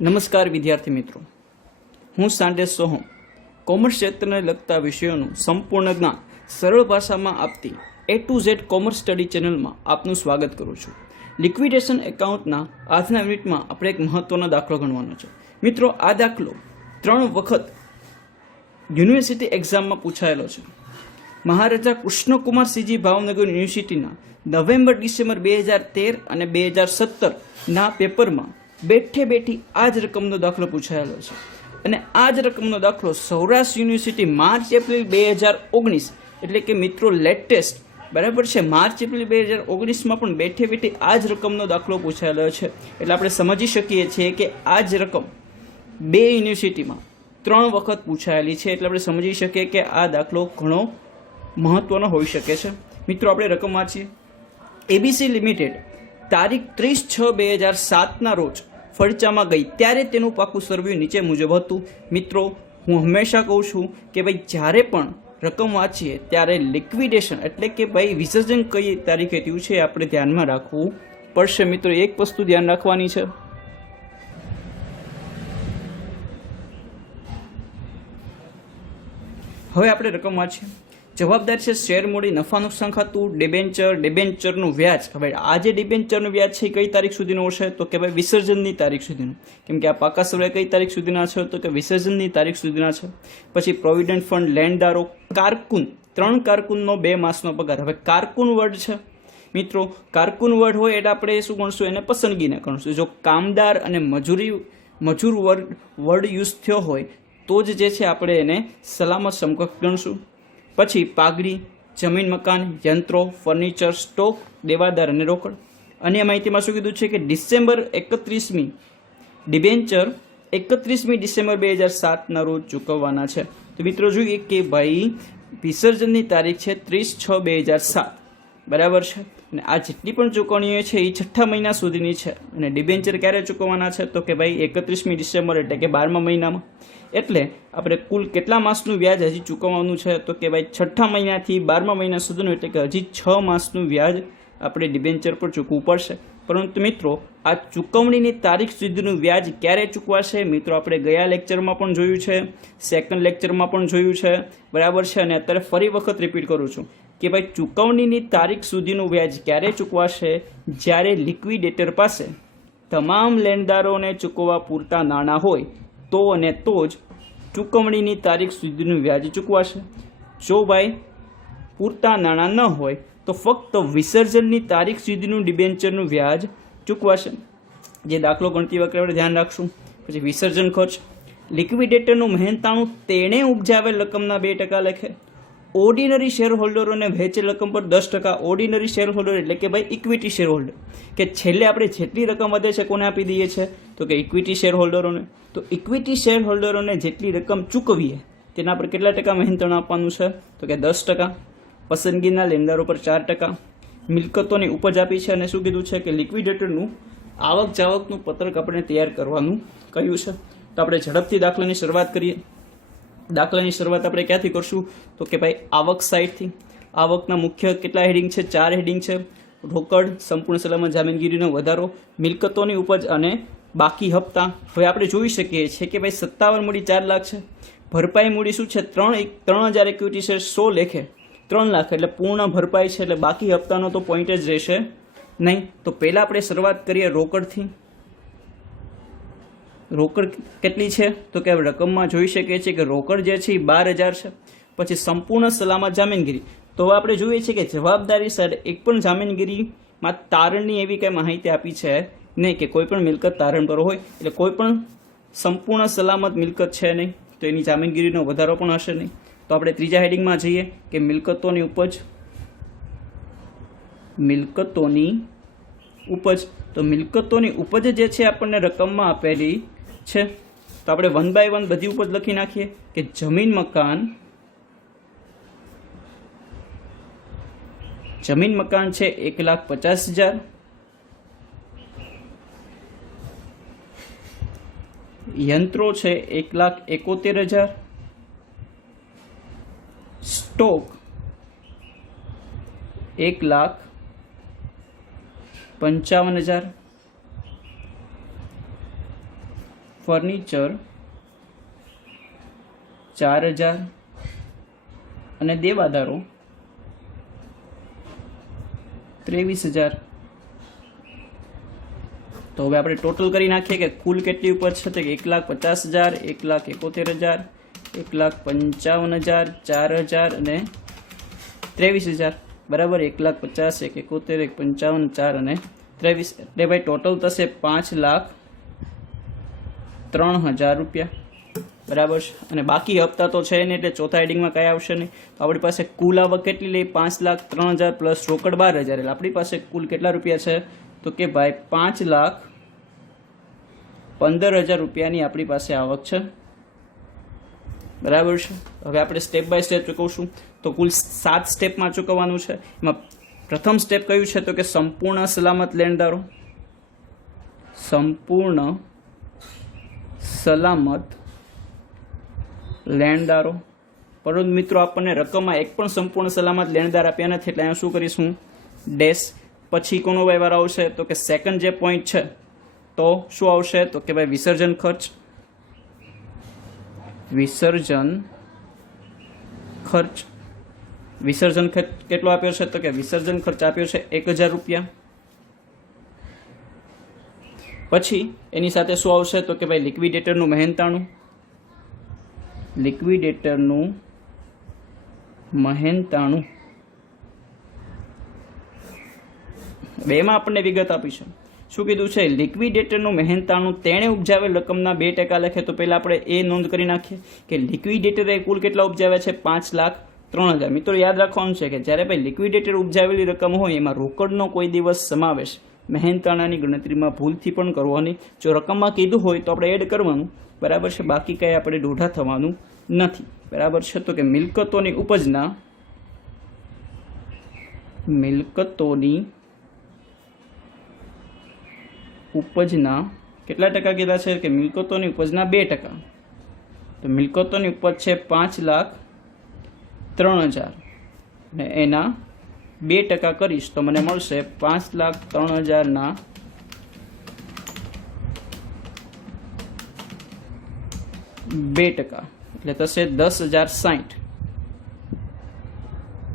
નમસ્કાર વિદ્યાર્થી મિત્રો, હું સાંડે સોહમ કોમર્સ ક્ષેત્રને લગતા વિષયોનું સંપૂર્ણ જ્ઞાન સરળ ભાષામાં આપતી A to Z commerce study ચેનલમાં આપનું સ્વાગત કરું છું. લિક્વિડેશન એકાઉન્ટના આજના મિનિટમાં આપણે એક મહત્વનો દાખલો ગણવાનો છે. મિત્રો, આ દાખલો 3 વખત યુનિવર્સિટી એક્ઝામમાં પૂછાયેલો છે. મહારાજા કૃષ્ણકુમારસિંહજી ભાવનગર યુનિવર્સિટીના નવેમ્બર-ડિસેમ્બર 2013 અને 2017ના પેપરમાં બેઠી આ જ રકમનો દાખલો પૂછાયેલો છે. અને આ જ રકમનો દાખલો સૌરાષ્ટ્ર યુનિવર્સિટી માર્ચ-એપ્રિલ 2019 એટલે કે મિત્રો લેટેસ્ટ, બરાબર છે, માર્ચ-એપ્રિલ 2019માં પણ બેઠી આ જ રકમનો દાખલો પૂછાયેલો છે. એટલે આપણે સમજી શકીએ છીએ કે આ જ રકમ 2 યુનિવર્સિટીમાં 3 વખત પૂછાયેલી છે. એટલે આપણે સમજી શકીએ કે આ દાખલો ઘણો મહત્વનો હોઈ શકે છે. મિત્રો, આપણે રકમ વાંચીએ. એબીસી લિમિટેડ તારીખ 30/6/2007ના રોજ ફરચામાં ગઈ ત્યારે તેનું પાકું સરવ્યુ નીચે મુજબ હતું. મિત્રો, હું હંમેશા કહું છું કે ભાઈ જ્યારે પણ રકમ વાંચીએ ત્યારે લિક્વિડેશન એટલે કે ભાઈ વિસર્જન કઈ તારીખે થયું છે આપણે ધ્યાનમાં રાખવું પડશે. મિત્રો, એક વસ્તુ ધ્યાન રાખવાની છે. હવે આપણે રકમ વાંચીએ. જવાબદાર છે શેર મૂડી, નફા નુકસાન ખાતું, ડિબેન્ચરનું વ્યાજ. હવે આ જે ડિબેન્ચરનું વ્યાજ છે કઈ તારીખ સુધીનું હશે તો કે ભાઈ વિસર્જનની તારીખ સુધીનું. કેમ કે આ પાકા સરવાળા કઈ તારીખ સુધીના છે તો કે વિસર્જનની તારીખ સુધીના છે. પછી પ્રોવિડન્ટ ફંડ, લેણદારો, કારકુન, 3 કારકુનનો 2 માસનો પગાર. હવે કારકુન વર્ડ છે મિત્રો, કારકુન વર્ડ હોય એટલે આપણે શું ગણશું, એને પસંદગીને ગણશું. જો કામદાર અને મજૂર વર્ડ યુઝ થયો હોય તો જ જે છે આપણે એને સલામત સમકક્ષ ગણશું. પછી પાઘડી, જમીન મકાન, યંત્રો, ફર્નિચર, સ્ટોક, દેવાદાર અને રોકડ. અન્ય માહિતીમાં શું કીધું છે કે ડિસેમ્બર 31મી ડિબેન્ચર 31મી ડિસેમ્બર 2007ના રોજ ચૂકવવાના છે. તો મિત્રો જોઈએ કે ભાઈ વિસર્જનની તારીખ છે 30/6/2007, બરાબર છે. અને આ જેટલી પણ ચૂકવણીઓ છે એ 6 મહિના સુધીની છે. અને ડિબેન્ચર ક્યારે ચૂકવવાના છે તો કે ભાઈ 31મી ડિસેમ્બર એટલે કે 12મા મહિનામાં. એટલે આપણે કુલ કેટલા માસનું વ્યાજ હજી ચૂકવવાનું છે તો કે ભાઈ 6 મહિનાથી 12મા મહિના સુધીનું, એટલે કે હજી 6 માસનું વ્યાજ આપણે ડિબેન્ચર પર ચૂકવવું પડશે. પરંતુ મિત્રો, આ ચૂકવણીની તારીખ સુધીનું વ્યાજ ક્યારે ચૂકવાશે મિત્રો આપણે ગયા લેક્ચરમાં પણ જોયું છે, સેકન્ડ લેક્ચરમાં પણ જોયું છે, બરાબર છે. અને અત્યારે ફરી વખત રિપીટ કરું છું કે ભાઈ ચૂકવણીની તારીખ સુધીનું વ્યાજ ક્યારે ચૂકવાશે? જ્યારે લિક્વિડેટર પાસે તમામ લેણદારોને ચૂકવવા પૂરતા નાણાં હોય તો અને તો જ ચૂકવણીની તારીખ સુધીનું વ્યાજ ચૂકવાશે. જો ભાઈ પૂરતા નાણાં ન હોય તો ફક્ત વિસર્જનની તારીખ સુધીનું ડિબેન્ચરનું વ્યાજ ચૂકવાશે. જે દાખલો ગણતી વખતે આપણે ધ્યાન રાખશું. પછી વિસર્જન ખર્ચ. લિક્વિડેટરનું મહેનતાણું તેણે ઉપજાવેલ રકમના 2% લખે. ઓર્ડિનરી શેર હોલ્ડરોને વહેંચેલ રકમ પર 10%. ઓર્ડિનરી શેર હોલ્ડર એટલે કે ભાઈ ઇક્વિટી શેર હોલ્ડર, કે છેલ્લે આપણે જેટલી રકમ વધે છે કોને આપી દઈએ છીએ તો કે ઇક્વિટી શેર હોલ્ડરોને. તો ઇક્વિટી શેર હોલ્ડરોને જેટલી રકમ ચૂકવીએ તેના પર કેટલા ટકા મહેનતાણું આપવાનું છે તો કે 10%. પસંદગીના લેણદારો પર 4%. મિલકતોની ઉપજ આપી છે અને શું કીધું છે કે લિક્વિડેટરનું આવક જાવકનું પત્રક આપણે તૈયાર કરવાનું કહ્યું છે. તો આપણે ઝડપથી દાખલાની શરૂઆત કરીએ. દાખલાની શરૂઆત આપણે ક્યાંથી કરશું તો કે ભાઈ આવક સાઈડથી. આવકના મુખ્ય કેટલા હેડિંગ છે? 4 હેડિંગ છે. રોકડ, સંપૂર્ણ સલામત જામીનગીરીનો વધારો, મિલકતોની ઉપજ અને બાકી હપ્તા. હવે આપણે જોઈ શકીએ છીએ કે ભાઈ 57 મૂડી 4 લાખ છે. ભરપાઈ મૂડી શું છે? 3000 ઇક્વિટી શેર 100 લેખે 3 લાખ, એટલે પૂર્ણ ભરપાઈ છે. એટલે બાકી હપ્તાનો તો પોઈન્ટ જ રહેશે નહીં. તો પહેલાં આપણે શરૂઆત કરીએ રોકડથી. રોકડ કેટલી છે તો કે રકમમાં જોઈ શકીએ છીએ કે રોકડ જે છે એ 12000 છે. પછી સંપૂર્ણ સલામત જામીનગીરી. તો હવે આપણે જોઈએ છીએ કે જવાબદારી સાઈડ એક પણ જામીનગીરીમાં તારણની એવી કંઈ માહિતી આપી છે નહીં કે કોઈ પણ મિલકત તારણ પર હોય, એટલે કોઈ પણ સંપૂર્ણ સલામત મિલકત છે નહીં, તો એની જામીનગીરીનો વધારો પણ હશે નહીં. તો આપણે ત્રીજા હેડિંગમાં જઈએ કે મિલકતોની ઉપજ. મિલકતોની ઉપજ. તો મિલકતોની ઉપજ જે છે આપણને રકમમાં આપેલી છે. તો આપણે 1 by 1 બધી ઉપજ લખી નાખીએ કે જમીન મકાન છે 1,50,000. યંત્રો છે 1,71,000. સ્ટોક 1,55,000. ફર્નિચર 4000 અને દેવાદારો 23,000. તો હવે આપણે ટોટલ કરી નાખીએ કે કુલ કેટલી ઉપજ છે, તો 1,50,000, 1,71,000, 1,55,000, 4,000 અને 23,000. બરાબર. 1,50,000, 1,71,000, 1,55,000, 4 અને 23. એટલે ભાઈ ટોટલ થશે 5,03,000 રૂપિયા. બરાબર છે. અને બાકી હપ્તા તો છે નહીં, એટલે ચોથા હેડિંગમાં કઈ આવશે નહીં. તો આપણી પાસે કુલ આવક કેટલી લઈ? 5,03,000 પ્લસ રોકડ 12,000. એટલે આપણી પાસે કુલ કેટલા રૂપિયા છે? તો કે ભાઈ 5,15,000 રૂપિયાની આપણી પાસે આવક છે. બરાબર છે. હવે આપણે સ્ટેપ બાય સ્ટેપ ચૂકવશું. તો કુલ 7 સ્ટેપમાં ચૂકવવાનું છે. એમાં પ્રથમ સ્ટેપ કયું છે? તો કે સંપૂર્ણ સલામત લેણદારો. સંપૂર્ણ સલામત લેણદારો. પરંતુ મિત્રો આપણને રકમમાં એક પણ સંપૂર્ણ સલામત લેણદાર આપ્યા નથી, એટલે અહીંયા શું કરીશું? ડેશ. પછી કોનો વ્યવહાર આવશે? તો કે સેકન્ડ જે પોઈન્ટ છે તો શું આવશે? તો કે ભાઈ વિસર્જન ખર્ચ. વિસર્જન ખર્ચ. વિસર્જન ખર્ચ કેટલો આપ્યો છે? તો કે વિસર્જન ખર્ચ આપ્યો છે 1,000 રૂપિયા. પછી એની સાથે શું આવશે? તો કે ભાઈ લિક્વિડેટરનું મહેનતાણું. લિક્વિડેટરનું મહેનતાણું. બેમાં આપણને વિગત આપી છે. શું કીધું છે? લિક્વિડેટરનું મહેનતાણું તેણે ઉપજાવેલ રકમના 2% લખે. તો પહેલાં આપણે એ નોંધ કરી નાખીએ કે લિક્વિડેટરે કુલ કેટલા ઉપજાવ્યા છે? 5,03,000. મિત્રો યાદ રાખવાનું છે કે જ્યારે ભાઈ લિક્વિડેટર ઉપજાવેલી રકમ હોય એમાં રોકડનો કોઈ દિવસ સમાવેશ મહેનતાણાની ગણતરીમાં ભૂલથી પણ કરવાની. જો રકમમાં કીધું હોય તો આપણે એડ કરવાનું. બરાબર છે. બાકી કંઈ આપણે દોઢા થવાનું નથી. બરાબર છે. તો કે મિલકતોની ઉપજના કેટલા ટકા કીધા છે? કે મિલકતોની ઉપજના 2%. તો મિલકતોની ઉપજ છે 5,03,000 અને એના 2% કરીશ તો મને મળશે 5,03,000 2%, એટલે થશે 10,060.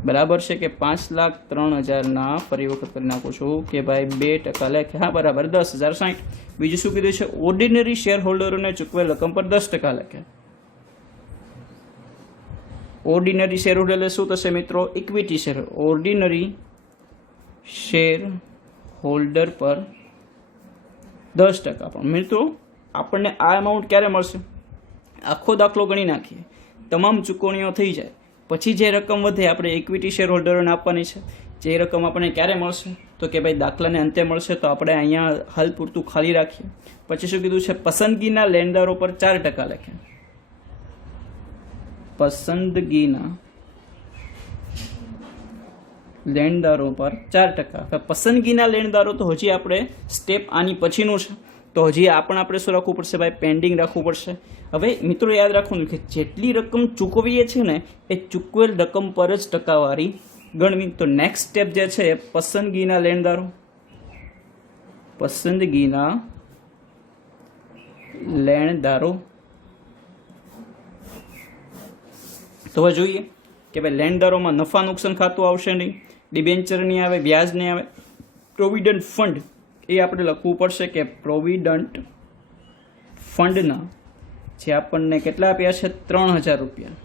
બરાબર છે. કે 5,03,000 ફરી વખત કરી નાખું છું કે ભાઈ 2% લેખે. હા બરાબર, 10,060. બીજું શું કીધું છે? ઓર્ડિનરી શેર હોલ્ડરોને ચૂકવેલ રકમ પર 10% લેખે. ઓર્ડિનરી શેર હોલ્ડર એટલે શું થશે મિત્રો? Equity share. Ordinary share holder પર 10%. પણ મિત્રો આપણને આ અમાઉન્ટ ક્યારે મળશે? આખો દાખલો ગણી નાખીએ, તમામ ચૂકવણીઓ થઈ જાય પછી જે રકમ વધે આપણે ઇક્વિટી શેર હોલ્ડરોને આપવાની છે. જે રકમ આપણને ક્યારે મળશે? તો કે ભાઈ દાખલાને અંતે મળશે. તો આપણે અહીંયા હાલ પૂરતું ખાલી રાખીએ. પછી શું કીધું છે? પસંદગીના લેણદારો પર 4% લખે. પસંદગીના લેણદારો પર 4%. પસંદગીના લેણદારો તો હજી આપણે સ્ટેપ આની પછીનું છે, તો હજી આપણે શું રાખવું પડશે? ભાઈ પેન્ડિંગ રાખવું પડશે. હવે મિત્રો યાદ રાખવાનું કે જેટલી રકમ ચૂકવીએ છીએ ને એ ચૂકવેલ રકમ પર જ ટકાવારી ગણવી. તો નેક્સ્ટ સ્ટેપ જે છે એ પસંદગીના લેણદારો. પસંદગીના લેણદારો. તો હવે જોઈએ કે ભાઈ લેણદારોમાં નફા નુકસાન ખાતું આવશે નહીં, ડિબેન્ચર નહીં આવે, વ્યાજ નહીં આવે. પ્રોવિડન્ટ ફંડ એ આપણે લખવું પડશે કે પ્રોવિડન્ટ ફંડના જે આપણને કેટલા આપ્યા છે? 3,000 રૂપિયા.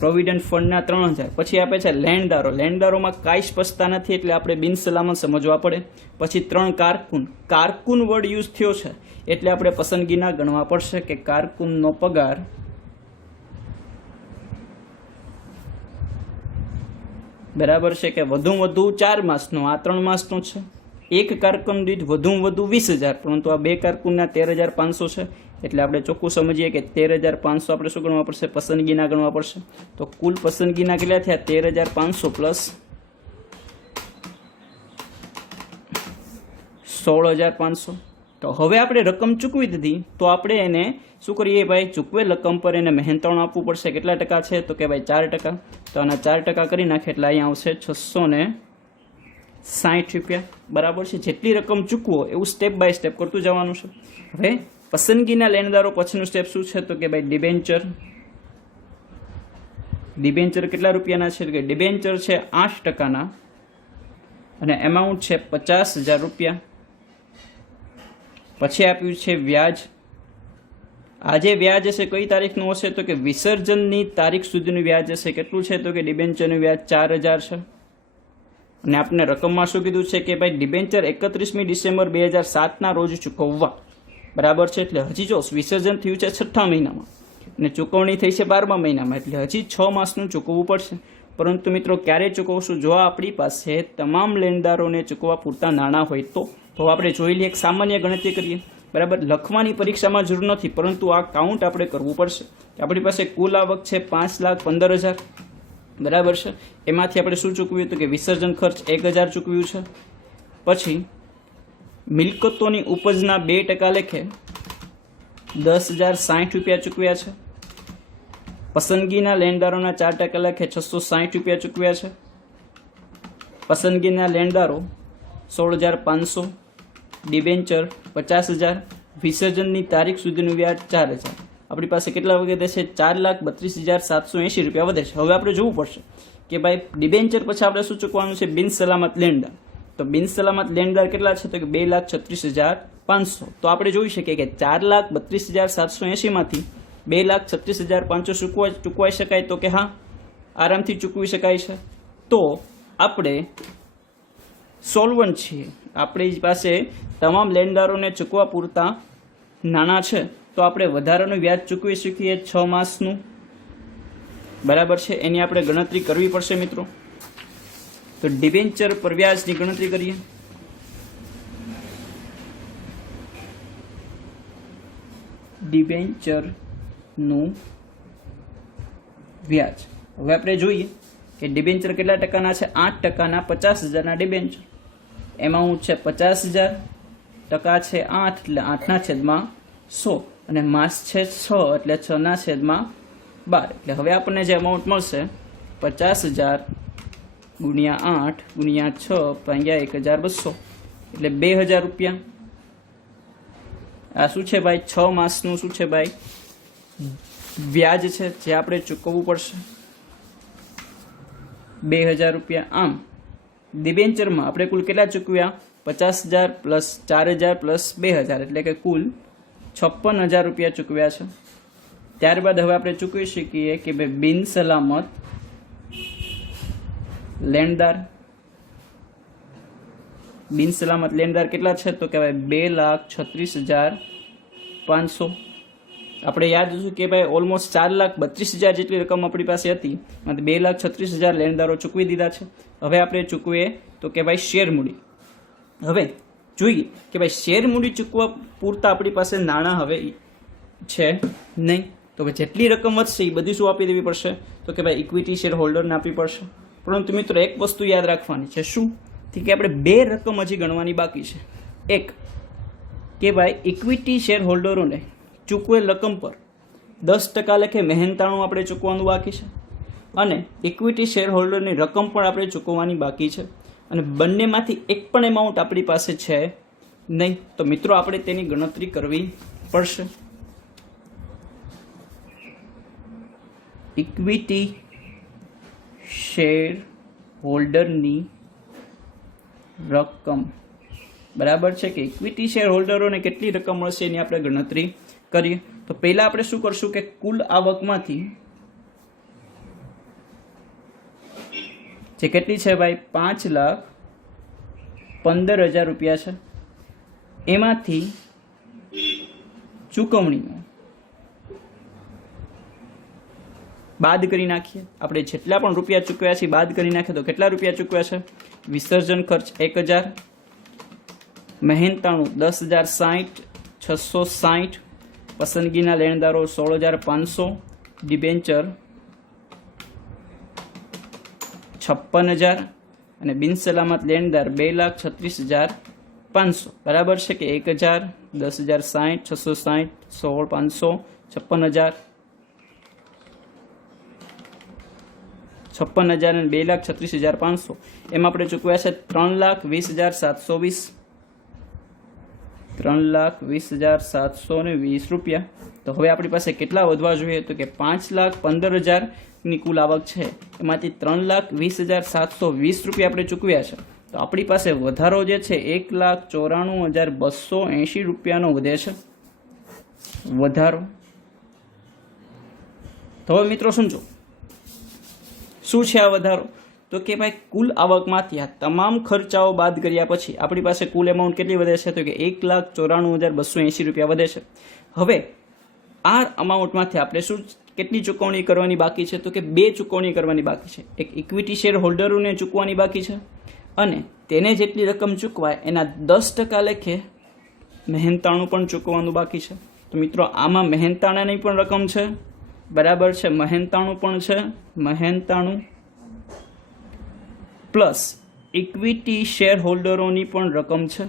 પ્રોવિડન્ટ ફંડના 3,000. પછી આપે છે લેણદારો. લેણદારોમાં કાંઈ સ્પષ્ટતા નથી એટલે આપણે બિનસલામત સમજવા પડે. પછી 3 કારકુન. કારકુન વર્ડ યુઝ થયો છે એટલે આપણે પસંદગીના ગણવા પડશે કે કારકુનનો પગાર બરાબર છે કે વધુમાં વધુ 4 માસનો. આ 3 માસનો છે. એક કારકુન દીઠ વધુમાં વધુ 20,000, પરંતુ આ 2 કારકુનના 13,500 છે. એટલે આપણે ચોખ્ખું સમજીએ કે 13,500 આપણે શું ગણવા પડશે? પસંદગીના ગણવા પડશે. તો કુલ પસંદગીના કેટલા થયા? 13,500 પ્લસ 16,500. તો હવે આપણે રકમ ચૂકવી દીધી તો આપણે એને શું કરીએ ભાઈ? ચૂકવેલ રકમ પર એને મહેનતાણું આપવું પડશે. કેટલા ટકા છે? તો કે ભાઈ 4%. તો આના 4% કરી નાખે એટલે અહીંયા આવશે 660 રૂપિયા. બરાબર છે. જેટલી રકમ ચૂકવો એવું સ્ટેપ બાય સ્ટેપ કરતું જવાનું છે. હવે પસંદગીના લેણદારો પછીનું સ્ટેપ શું છે તો કે ભાઈ ડિબેન્ચર. ડિબેન્ચર કેટલા રૂપિયાના છે કે ડિબેન્ચર છે 8%ના અને એમાઉન્ટ છે 50,000 રૂપિયા. પછી આપ્યું છે વ્યાજ. આ જે વ્યાજ હશે કઈ તારીખનું હશે તો કે વિસર્જનની તારીખ સુધીનું વ્યાજ હશે. કેટલું છે તો કે ડિબેન્ચરનું વ્યાજ 4,000 છે. અને આપણે રકમમાં શું કીધું છે કે ભાઈ ડિબેન્ચર 31મી ડિસેમ્બર 2007ના રોજ ચૂકવવા. બરાબર છે. એટલે હજી જો વિસર્જન થયું છે 6થા મહિનામાં અને ચૂકવણી થઈ છે 12મા મહિનામાં, એટલે હજી 6 માસનું ચૂકવવું પડશે. પરંતુ મિત્રો ક્યારે ચૂકવશું? જો આપણી પાસે તમામ લેણદારોને ચૂકવવા પૂરતા નાણાં હોય તો આપણે જોઈ લઈએ, એક સામાન્ય ગણતરી કરીએ. બરાબર, લખવાની પરીક્ષામાં જરૂર નથી, પરંતુ આ કાઉન્ટ આપણે કરવું પડશે. આપણી પાસે કુલ આવક છે 5,15,000. બરાબર છે. એમાંથી આપણે શું ચૂકવ્યું હતું કે વિસર્જન ખર્ચ 1,000 ચૂકવ્યું છે. પછી મિલકતોની ઉપજના 2% લેખે 10,060 રૂપિયા ચૂકવ્યા છે. પસંદગીના લેણદારોના 4% લેખે 660 રૂપિયા ચૂકવ્યા છે. પસંદગીના લેણદારો 16,500, ડિબેન્ચર 50,000, વિસર્જનની તારીખ સુધીનું વ્યાજ 4,000. આપણી પાસે કેટલા વધે છે? 4,32,780 રૂપિયા વધે છે. હવે આપણે જોવું પડશે કે ભાઈ ડિબેન્ચર પછી આપણે શું ચૂકવાનું છે? બિન સલામત લેણદાર. તો બિન સલામત લેણદાર કેટલા છે તો કે 2,36,500. તો આપણે જોઈ શકીએ કે 4,32,780 માંથી 2,36,500 ચૂકવાઈ શકાય તો કે હા, આરામથી ચૂકવી શકાય છે. તો આપણે સોલ્વન્ટ છીએ, આપણી પાસે તમામ લેણદારોને ચૂકવા પૂરતા નાણાં છે, તો આપણે વધારાનું વ્યાજ ચૂકવી શકીએ 6 માસનું. બરાબર છે. એની આપણે ગણતરી કરવી પડશે મિત્રો. તો ડિબેન્ચર પર વ્યાજની ગણતરી કરીએ. ડિબેન્ચરનું વ્યાજ હવે આપણે જોઈએ કે ડિબેન્ચર કેટલા ટકાના છે? 8%ના 50,000ના ડિબેન્ચર. એમાઉન્ટ છે 50,000, ટકા છે 8 એટલે 8/100 અને માસ છે 6 એટલે 6/12. એટલે હવે આપણને જે અમાઉન્ટ મળશે 50,000 ગુણ્યા 8 ગુણ્યા 6 ભાગ્યા 1,200 એટલે 2,000 રૂપિયા. આ શું છે ભાઈ? 6 માસનું શું છે ભાઈ? વ્યાજ છે જે આપણે ચૂકવવું પડશે 2,000 રૂપિયા. આમ ડિબેન્ચરમાં આપણે કુલ કેટલા ચૂકવ્યા? 50,000 પ્લસ 4,000 પ્લસ 2,000 એટલે કે કુલ 56,000 રૂપિયા ચૂકવ્યા છે. ત્યારબાદ હવે આપણે ચૂકવી શકીએ કે ભાઈ બિન સલામત લેણદાર. બિન સલામત લેણદાર કેટલા છે તો કે ભાઈ 2,36,500. આપણે યાદ હતું કે ભાઈ ઓલમોસ્ટ 4,32,000 જેટલી રકમ આપણી પાસે હતી, અને 2,36,000 લેણદારો ચૂકવી દીધા છે. હવે આપણે ચૂકવીએ તો કે ભાઈ શેર મૂડી. હવે જોઈએ કે ભાઈ શેર મૂડી ચૂકવવા પૂરતા આપણી પાસે નાણાં હવે છે નહીં. તો ભાઈ જેટલી રકમ વધશે એ બધી શું આપી દેવી પડશે તો કે ભાઈ ઇક્વિટી શેર હોલ્ડરને આપવી પડશે. પરંતુ મિત્રો એક વસ્તુ યાદ રાખવાની છે. શું? કે આપણે 2 રકમ હજી ગણવાની બાકી છે. એક કે ભાઈ ઇક્વિટી શેર હોલ્ડરોને ચૂકવેલ રકમ પર 10% લેખે મહેનતાણું આપણે ચૂકવવાનું બાકી છે, અને ઇક્વિટી શેર હોલ્ડરની રકમ પણ આપણે ચૂકવવાની બાકી છે. અને બંનેમાંથી એક પણ એમાઉન્ટ આપણી પાસે છે નહીં. તો મિત્રો આપણે તેની ગણતરી કરવી પડશે. ઇક્વિટી શેર હોલ્ડરની રકમ. બરાબર છે કે ઇક્વિટી શેર હોલ્ડરોને કેટલી રકમ મળશે એની આપણે ગણતરી કરીએ. તો પહેલા આપણે શું કરશું કે કુલ આવકમાંથી જે કેટલી છે ભાઈ 5,15,000 રૂપિયા છે, એમાંથી ચૂકવણીઓ બાદ કરી નાખીએ. આપણે જેટલા પણ રૂપિયા ચૂકવ્યા છે બાદ કરી નાખીએ તો કેટલા રૂપિયા ચૂકવ્યા છે? વિસર્જન ખર્ચ 1,000, મહેનતાણું 10,060, 660, પસંદગીના લેણદારો 16,500, ડિબેન્ચર 56,000 અને બિનસલામત લેણદાર 2,36,500. બરાબર છે કે 1,000, 10,060, 660, 16,500, 56,000, 56,000 અને 2,36,500. એમાં આપણે ચૂકવ્યા છે 3,20,720, 3,20,720 રૂપિયા. તો હવે આપણી પાસે કેટલા વધવા જોઈએ? તો કે 5,15,000ની કુલ આવક છે, એમાંથી 3,20,720 રૂપિયા આપણે ચૂકવ્યા છે. તો આપણી પાસે વધારો જે છે 1,94,280 રૂપિયાનો વધે છે વધારો. તો હવે મિત્રો સમજો શું છે આ વધારો? તો કે ભાઈ કુલ આવકમાંથી આ તમામ ખર્ચાઓ બાદ કર્યા પછી આપણી પાસે કુલ એમાઉન્ટ કેટલી વધે છે? તો કે 1,94,280 રૂપિયા વધે છે. હવે આ અમાઉન્ટમાંથી આપણે કેટલી ચૂકવણી કરવાની બાકી છે? તો કે 2 ચૂકવણી કરવાની બાકી છે. એક ઇક્વિટી શેર હોલ્ડરોને ચૂકવવાની બાકી છે, અને તેને જેટલી રકમ ચૂકવાય એના 10% લેખે મહેનતાણું પણ ચૂકવવાનું બાકી છે. તો મિત્રો આમાં મહેનતાણાની પણ રકમ છે, બરાબર છે, મહેનતાણું પણ છે, મહેનતાણું પ્લસ ઇક્વિટી શેર હોલ્ડરોની પણ રકમ છે.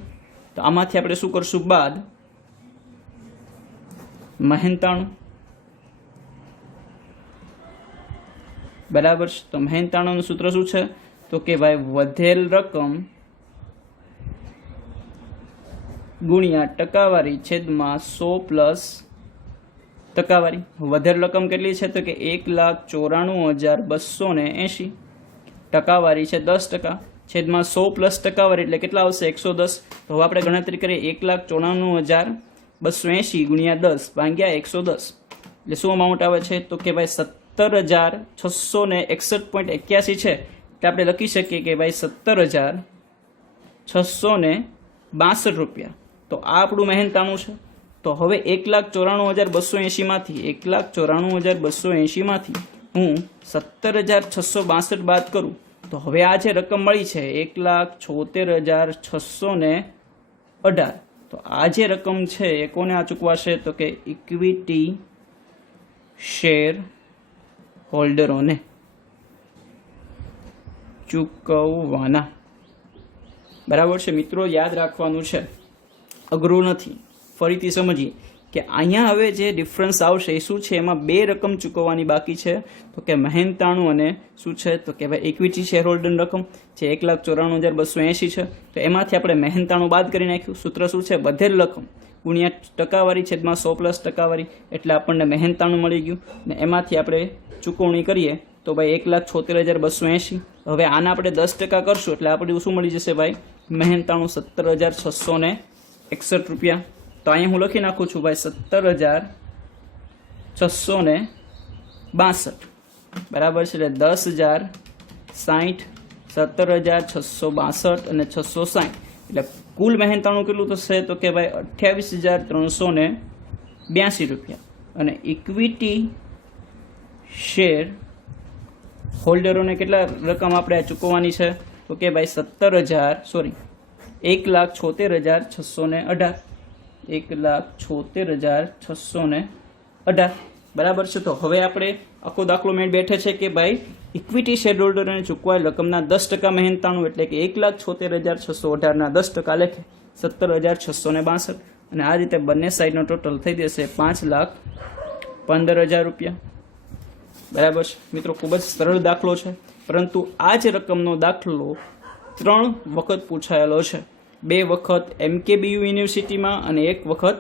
તો આમાંથી આપણે શું કરશું? બાદ મહેનતાણું, બરાબર છે. તો મહેનતાણુંનું સૂત્ર શું છે? તો કે ભાઈ વધેલ રકમ ગુણ્યા ટકાવારી છેદમાં 100 પ્લસ ટકાવારી. વધેલ રકમ કેટલી છે? તો કે 1,94,280. ટકાવારી છે 10%, છેદમાં 100 પ્લસ ટકાવારી એટલે કેટલા આવશે? 110. તો હવે આપણે ગણતરી કરીએ 1,94,280 ગુણ્યા 10 ભાગ્યા 110 એટલે શું અમાઉન્ટ આવે છે? તો કે ભાઈ 17,661.81 છે. એટલે આપણે લખી શકીએ કે ભાઈ 17,662 રૂપિયા. તો આ આપણું મહેનતાણું છે. તો હવે 1,94,280 માંથી 1,94,280 માંથી હું 17,662 બાદ કરું તો હવે આ જે રકમ મળી છે 1,74,618. તો આ જે રકમ છે એ કોને આ ચૂકવાશે? તો કે ઇક્વિટી શેર હોલ્ડરોને ચૂકવવાના. બરાબર છે મિત્રો, યાદ રાખવાનું છે, અઘરું નથી. ફરીથી સમજીએ કે અહીંયા હવે જે ડિફરન્સ આવશે એ શું છે? એમાં 2 રકમ ચૂકવવાની બાકી છે. તો કે મહેનતાણું અને શું છે? તો કે ભાઈ ઇક્વિટી શેર હોલ્ડરની રકમ જે 1,94,280 છે. તો એમાંથી આપણે મહેનતાણું બાદ કરી નાખ્યું. સૂત્ર શું છે? વધેલ રકમ ગુણ્યા ટકાવારી છેદમાં 100 પ્લસ ટકાવારી એટલે આપણને મહેનતાણું મળી ગયું. ને એમાંથી આપણે ચૂકવણી કરીએ તો ભાઈ 1,74,280. હવે આના આપણે 10% કરશું એટલે આપણે શું મળી જશે ભાઈ? મહેનતાણું 17,661 રૂપિયા. તો અહીંયા હું લખી નાખું છું ભાઈ 17,662. બરાબર છે, એટલે 10,060, 17,662 અને 660 એટલે કુલ મહેનતાણું કેટલું થશે? તો કે ભાઈ 28,382 રૂપિયા. અને ઇક્વિટી શેર હોલ્ડરોને કેટલા રકમ આપણે ચૂકવવાની છે? તો કે ભાઈ 1,76,618. 1,76,618. બરાબર છે. તો હવે આપણે આખો દાખલો મેળ બેઠે છે કે ભાઈ ઇક્વિટી શેર હોલ્ડરોને ચૂકવાયેલ રકમના 10% મહેનતાણું એટલે કે 1,76,618ના 10% લેખે 17,662. અને આ રીતે બંને સાઈડનો ટોટલ થઈ જશે 5,15,000 રૂપિયા. બરાબર છે મિત્રો, ખૂબ જ સરળ દાખલો છે, પરંતુ આ જ રકમનો દાખલો 3 વખત પૂછાયેલો છે. 2 વખત MKBU યુનિવર્સિટીમાં અને 1 વખત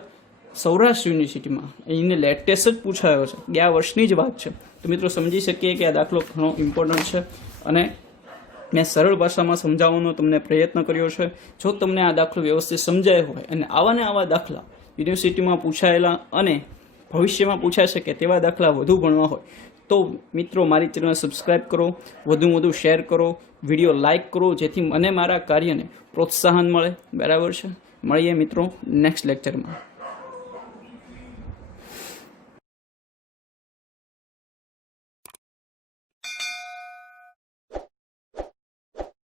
સૌરાષ્ટ્ર યુનિવર્સિટીમાં. એને લેટેસ્ટ જ પૂછાયો છે, ગયા વર્ષની જ વાત છે. તો મિત્રો સમજી શકીએ કે આ દાખલો ઘણો ઇમ્પોર્ટન્ટ છે અને મેં સરળ ભાષામાં સમજાવવાનો તમને પ્રયત્ન કર્યો છે. જો તમને આ દાખલો વ્યવસ્થિત સમજાયો હોય અને આવા દાખલા યુનિવર્સિટીમાં પૂછાયેલા અને ભવિષ્યમાં પૂછાશે કે તેવા દાખલા વધુ ભણવા હોય તો મિત્રો મારી ચેનલ સબસ્ક્રાઈબ કરો, વધુ શેર કરો, વિડીયો લાઇક કરો, જેથી મને મારા કાર્યને પ્રોત્સાહન મળે. બરાબર છે, મળીએ મિત્રો નેક્સ્ટ લેક્ચરમાં.